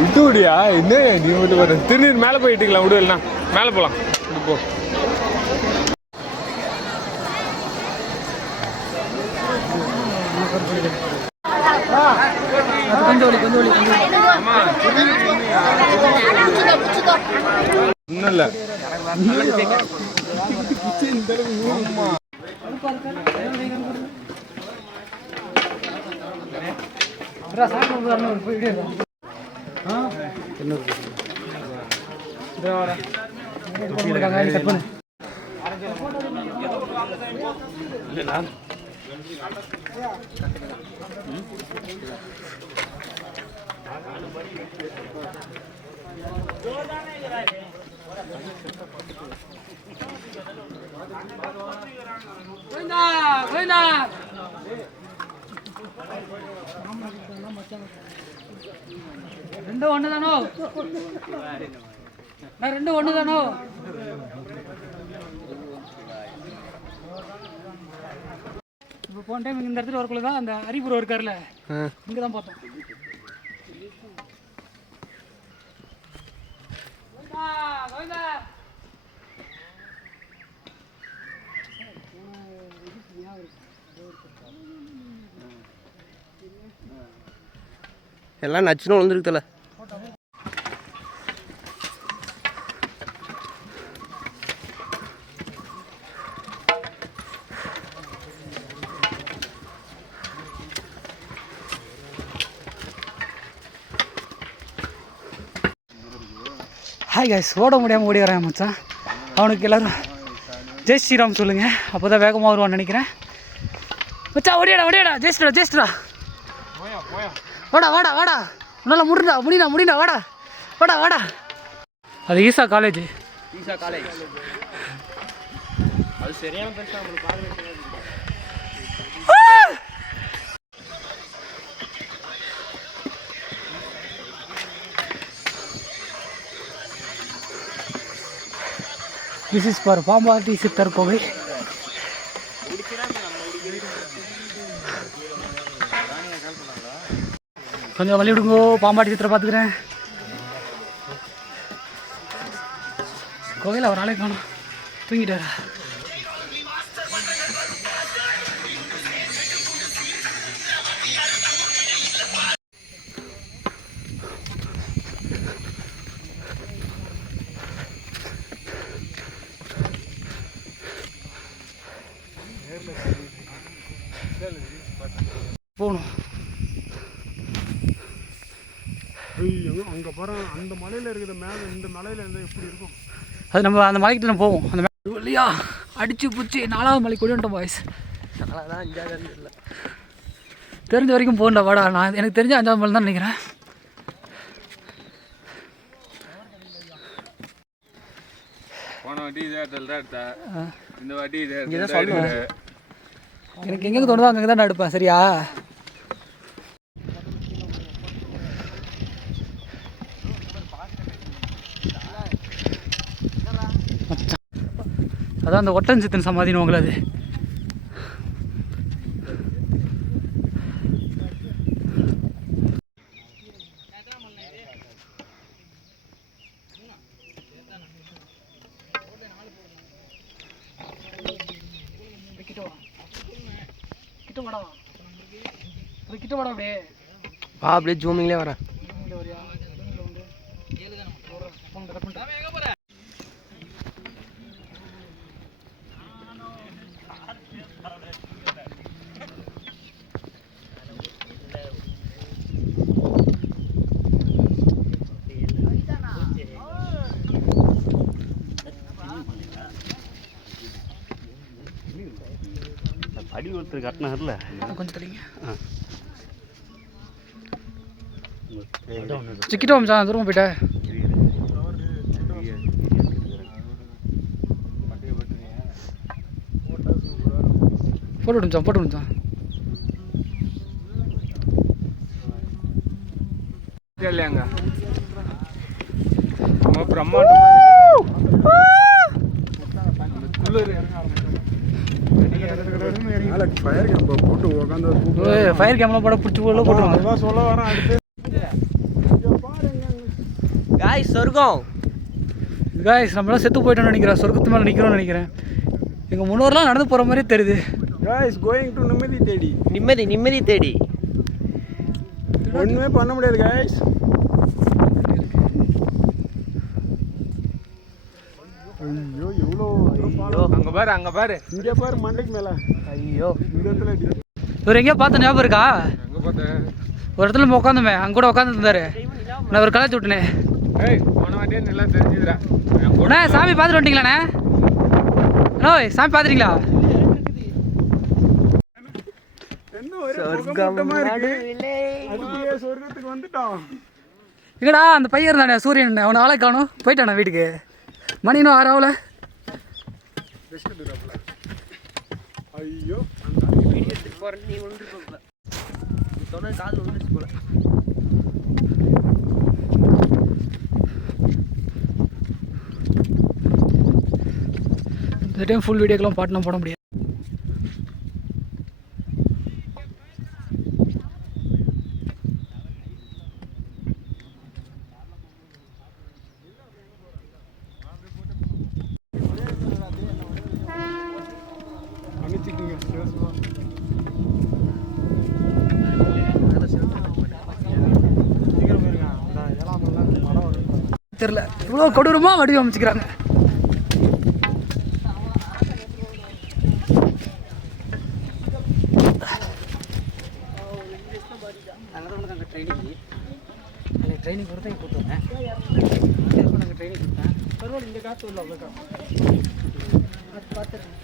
விட்டு விடியா இன்னும் நீ வந்து வர திருநீர் மேலே போயிட்டுக்கலாம் விடு இல்லைண்ணா மேலே போகலாம் போ இன்னும் இல்லை ரெண்டு ஒன்று தானோ நான் ரெண்டு ஒன்று தானோ இப்போ போன டைம் இந்த இடத்துல வரக்குள்ள தான் அந்த ஹரிபுரம் இருக்கார்ல இங்கே தான் பார்த்தோம். எல்லாம் நச்சுன்னு விழுந்துருக்குல. ஹாய் கைஸ், ஓட முடியாமல் ஓடி வரேன் மச்சான். அவனுக்கு எல்லோரும் ஜெய் ஸ்ரீராம் சொல்லுங்கள், அப்போ தான் வேகமாக வருவான்னு நினைக்கிறேன். மச்சான் ஓடியாடா ஓடியாடா, ஜெயிஸ்டா ஜெயிஸ்டா, வாடா வாடா வாடா, உன்னால் முடிடா வாடா வாடா வாடா. அது ஈசா காலேஜ். அது சரியான பெருசா உங்களுக்கு பார்க்க. This is for Pambatti Siddhar கோவில். கொஞ்சம் வழி விடுங்கோ, பாம்பாட்டி சித்திரை பார்த்துக்கிறேன். கோவில ஒரு ஆளே காணும், தூங்கிட்டாரா? போகணும். அங்கே போகிறோம், அந்த மலையில் இருக்கிற மேலே இந்த மலையில் இருந்தால் எப்படி இருக்கும்? அது நம்ம அந்த மலைக்கிட்ட நம்ம போவோம். அந்த மேலே இல்லையா அடிச்சு பிடிச்சி 4வது மலைக்கு கொண்டு பாய்ஸ். தெரிஞ்ச வரைக்கும் போகண்டா வாடா. நான் எனக்கு தெரிஞ்ச 5வது மலை தான் நினைக்கிறேன். போன வாட்டி இதே இடத்துல தான் எடுத்தேன், இந்த வாட்டி இதே எனக்கு எங்கே தோணுதோ அங்கே தான் நான் எடுப்பேன். சரியா? அதான் அந்த ஒட்டன் சித்தன் சமாதின்னு உங்களை அது. அப்படியே ஜூமிங்லேயே வரேன். அடி ஒருத்தர் கட்டினார்ல, கொஞ்சம் தெரியுங்க. சிக்கிட்டு வாங்க சார், தூரமாக போயிட்டேன். போட்டு விடுச்சான் இல்லையாங்க பிரம்மாண்டமா ஃபயர் கேம்லாம் போட பிடிச்சி போட்டுருவாங்க. சொல்ல வரேன் அடுத்து காய்ஸ் சொர்க்கம். காய்ஸ் நம்மளாம் செத்து போயிட்டோம்னு நினைக்கிறேன். சொர்க்கத்து மேலே நிற்கிறோம்னு நினைக்கிறேன். எங்கள் முன்னோர்லாம் நடந்து போகிற மாதிரியே தெரியுது. guys going to நிம்மதி தேடி ஒண்ணுமே பண்ண முடியாது guys. ஐயோ எவ்வளோ அங்க பாரு இங்க பாரு மண்டைக்கு மேல. ஐயோ இவர் எங்கேயோ பார்த்த ஞாபகம் இருக்கா? அங்க பார்த்தேன் ஒரு இடத்துல உட்காந்துமே, அங்கே கூட உட்காந்து இருந்தாரு. நான் ஒரு கலாச்சி விட்டுனே. போன வாட்டியே நல்லா தெரிஞ்சுதுடா. அண்ணா சாமி பார்த்துட்டு வந்துட்டீங்களாண்ணே? அண்ணா சாமி பார்த்துட்டீங்களா? சொர்க்கத்துக்கு வந்துட்டோம். இங்கடா அந்த பையன் இருந்தானே சூரியன், அவனை ஆளை காணும் போயிட்டானே வீட்டுக்கு. மணி இன்னும் 6 ஆகல. ஐயோ போறேன் நீ ஒன்று போகல சொன்ன காது வந்துச்சு போல. இந்த டைம் ஃபுல் வீடியோக்கெல்லாம் பாட்டுலாம் போட முடியாது. தெரியல இவ்வளோ கொடூரமாக வடிவமைச்சுக்கிறாங்க. ட்ரைனிங் கொடுத்தா கொடுத்துருந்தேன். நாங்கள் ட்ரைனிங் கொடுத்தேன். பரவாயில்ல இந்த காற்று இல்லை அவ்வளோக்கா அது பார்த்துருக்கேன்.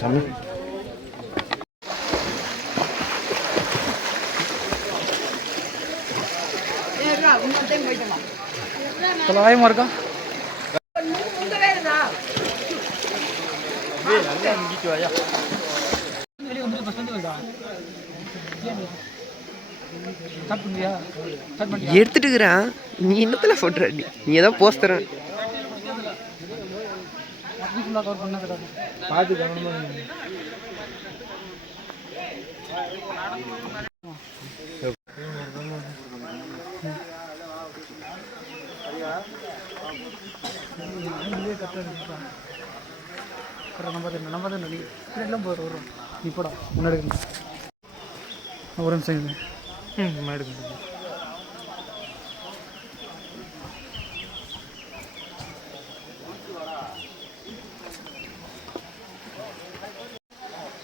சாமி தொள்ளாயிரமா இருக்கா? எடுத்துட்டு இருக்கிறான். நீ என்னத்துல போட்டுற? நீ ஏதாவது போஸ்தர பார்த்து கவனமா நம்ம தான் எல்லாம் போடுறோம். நீ போடா முன்னாடி ஒரு நிமிஷம் முன்னாடி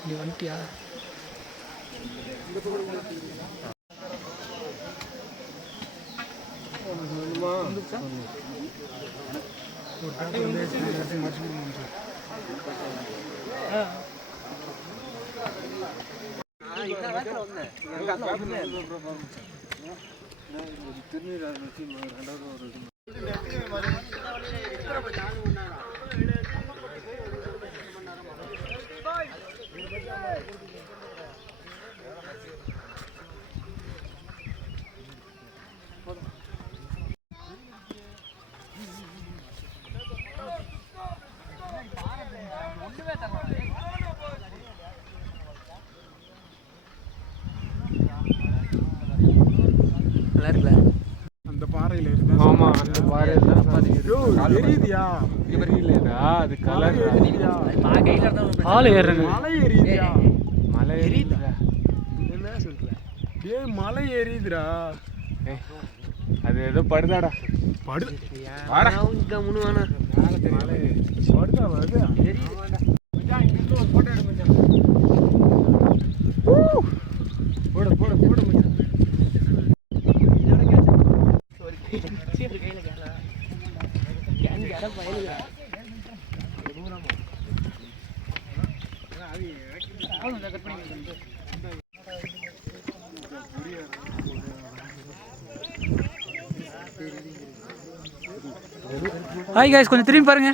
நீ வந்துட்டியா? நல்லா இருக்குல்ல? அந்த பாறையில இருந்தா ஆமா அந்த பாறையில தான் பாத்தீங்க எரியுதியா தெரியலடா அது கலர் நான் கையில இருந்தா ஒண்ணும் பிரச்சனை ஆள் ஏறுங்க. மலை எரியுதியா மலை எரியுதுடா. என்ன சொல்ற டேய் மலை எரியுதுடா ஏய், அது ஏதோ படுதாடா படு இல்ல. வாடா. நான் இங்க முன்னுவானா? மலை படுதா வருது இங்கிருந்து ஒரு போட்டோ எடுக்க மச்சான். போடு போடு போடு மச்சான். சரி கையில கேள. கேன் கேட பயலுங்க. ஹாய் கைஸ், கொஞ்சம் திரும்பி பாருங்க.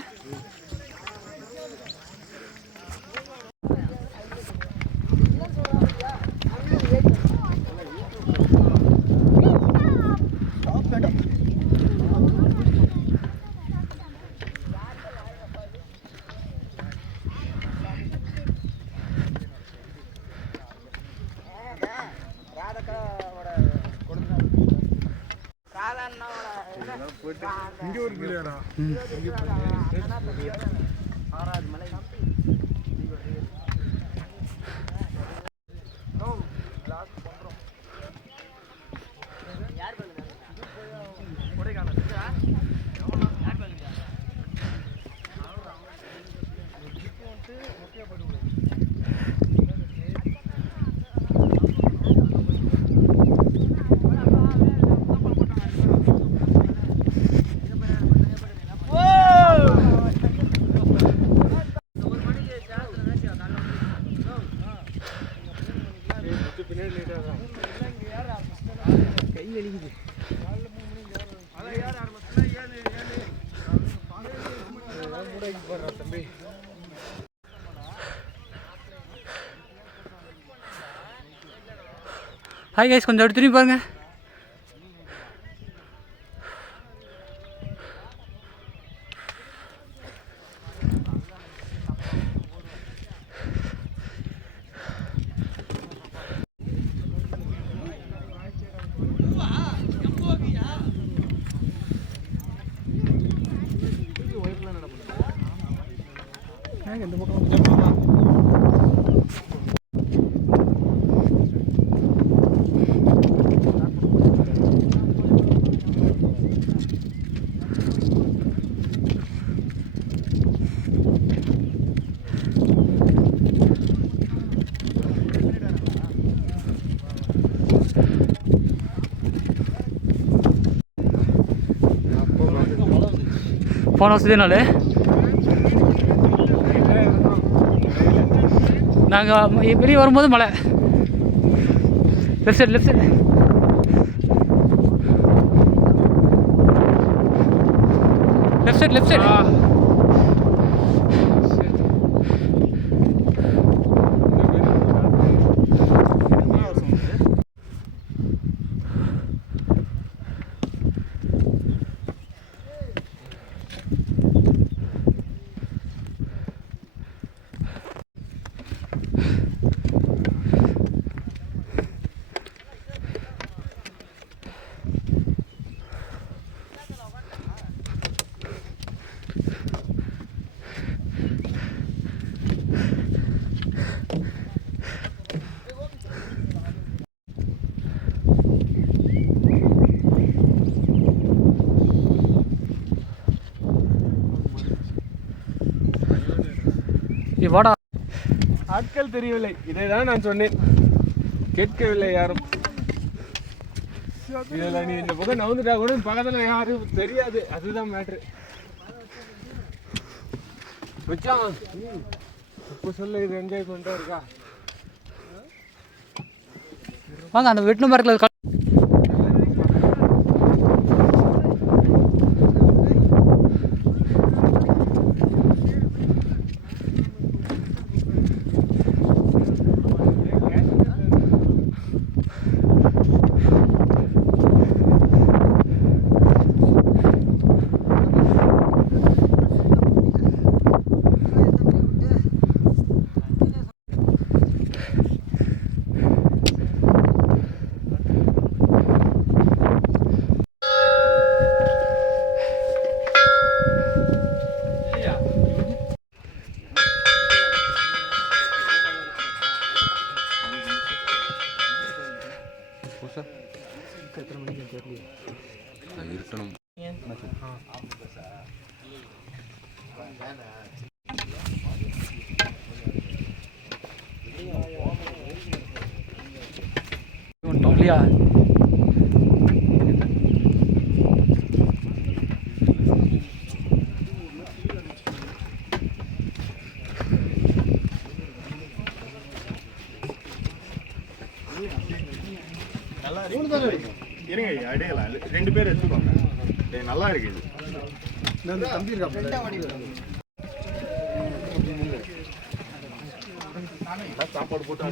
இங்க ஒரு பிள்ளையாடா ஹாய் கைஸ், கொஞ்சம் அப்படி திரும்பி பாருங்க. இந்த பக்கம் போன வருஷத்தே நாள் நாங்கள் வெளியே வரும்போது மழை. Left side left side left side left side. வாடா. ஆட்கள் தெரியவில்லை, இதைதான் நான் சொன்னேன். கேட்கவில்லை யாரும். இதில் நீ இந்த பக்கம் நவுந்துட்டா கூட பக்கத்தில் யாரும் தெரியாது. அதுதான் மேட்ரு. மச்சான் இப்போ சொல்ல, இது என்ஜாய் பண்ணிட்டா இருக்கா? வாங்க அந்த வெட்டின மரத்தில் சார் எத்தனை மணிக்கு தெரியல. இருக்கணும். வந்துட்டோம் இல்லையா? இருங்க அடையலாம் 2 பேர் எடுத்துக்கோங்க. நல்லா இருக்கு இது. தம்பி சாப்பாடு போட்டு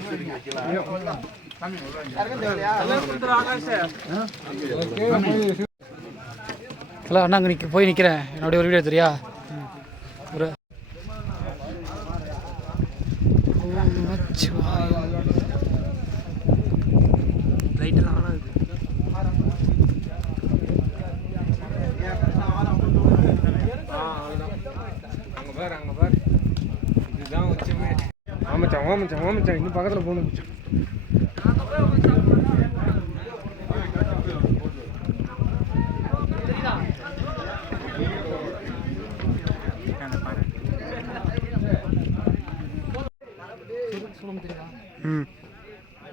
ஹலோ அண்ணா, அங்கே போய் நிற்கிறேன். என்னுடைய ஒரு வீடியோ தெரியா? ஒரு லைட்டெல்லாம் ஆனால் அங்கே பாரு இதுதான் உச்சமே. ஆமாச்சான் இன்னும் பக்கத்தில் போகணும்.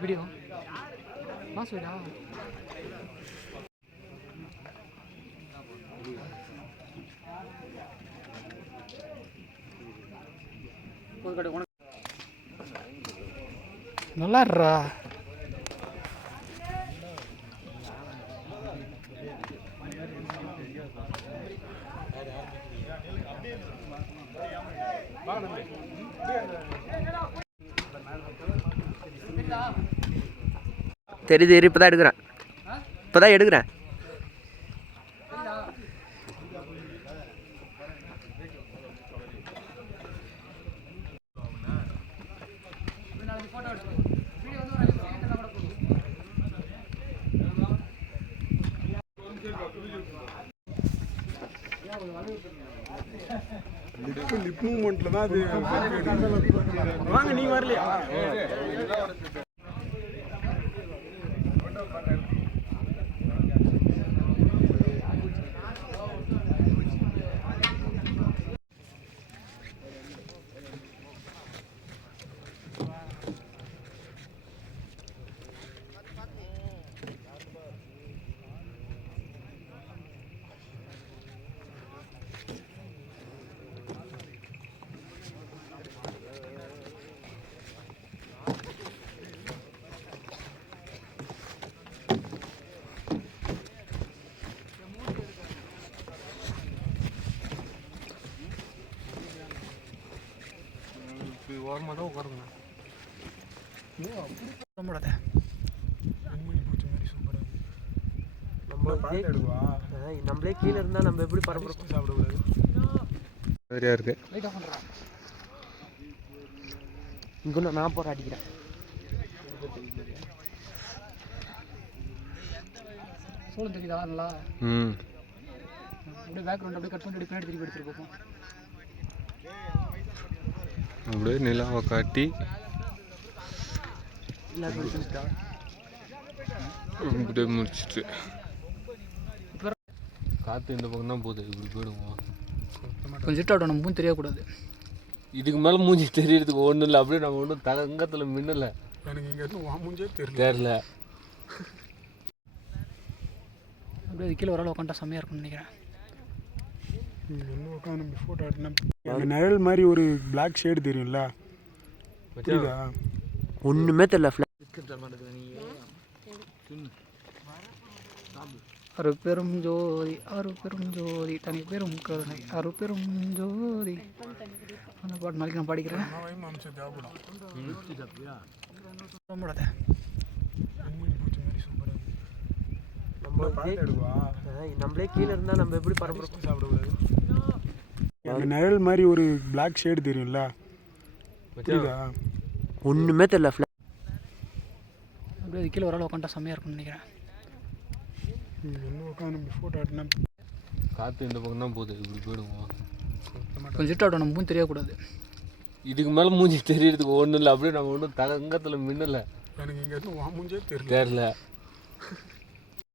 வீடியோ மாசு வீடா? நல்லா இருடா. தெரியுது. இப்போ தான் எடுக்கிறேன். லிப் மூவ்மெண்ட்ல தான் அது. வாங்க, நீ வரலையா? ஓரமாக தான் உட்காருங்க. நம்மளே கீழே இருந்தால் நம்ம எப்படி பரபரப்பு சாப்பிடக்கூடாது. சரியா இருக்கு. இங்கே நான் போகிற அடிக்கிறேன். சோளம் தெரியுதா நல்லா? அப்படியே பேக்ரவுண்ட் அப்படியே கட் பண்ணி பின்னாடி திருப்பி எடுத்துட்டு போகும். அப்படியே நிலாவை காட்டி அப்படியே முடிச்சிட்டு காற்று இந்த பக்கம் தான் போகுது. இப்படி போயிடுவோம். கொஞ்சம் இருட்டாட்டம், நம்ம மூஞ்சி தெரியக்கூடாது. இதுக்கு மேலே மூஞ்சி தெரியறதுக்கு ஒன்றும் இல்லை. அப்படியே நம்ம ஒன்றும் தங்கத்தில் மின்னலை. எனக்கு இங்கே இருந்து மூஞ்சே தெரியல. அப்படியே அது கீழே ஒரு ஆள் உட்காந்துட்டா செம்மையாக இருக்கும்னு நினைக்கிறேன். இன்னும் உட்காந்து நம்ம ஃபோட்டோ எடுத்தோம். அந்த நிழல் மாதிரி ஒரு பிளாக் ஷேடு தெரியும்ல, புரியுதா? ஒன்றுமே தெரியல. அருப்பெரும் ஜோதி அருப்பெரும் ஜோதி தனி பெரும் கருணை அருப்பெரும் ஜோதி. அந்த பாட்டு நாளைக்கு நான் பாடிக்கிறேன். நம்மளே கீழே இருந்தால் நம்ம எப்படி பரபரப்பு சாப்பிடக்கூடாது. அந்த நிழல் மாதிரி ஒரு பிளாக் ஷேடு தெரியும்ல, புரியுதா? ஒன்றுமே தெரியல. அப்படியே அது கீழே ஒரு ஆள் உட்காந்துட்டா செம்மையாக இருக்கும்னு நினைக்கிறேன். இன்னும் உட்காந்து நம்ம ஃபோட்டோ எடுத்தோம். காற்று இந்த பக்கம் தான் போகுது. இப்படி போயிடுவோம். கொஞ்சம் இருட்டாட்டம், நம்ம மூஞ்சி தெரியக்கூடாது. இதுக்கு மேலே மூஞ்சி தெரியறதுக்கு ஒன்றும் இல்லை. அப்படியே நம்ம ஒன்றும் தங்கத்தில் மின்னலை. எனக்கு இங்கே இருந்து மூஞ்சே தெரியல.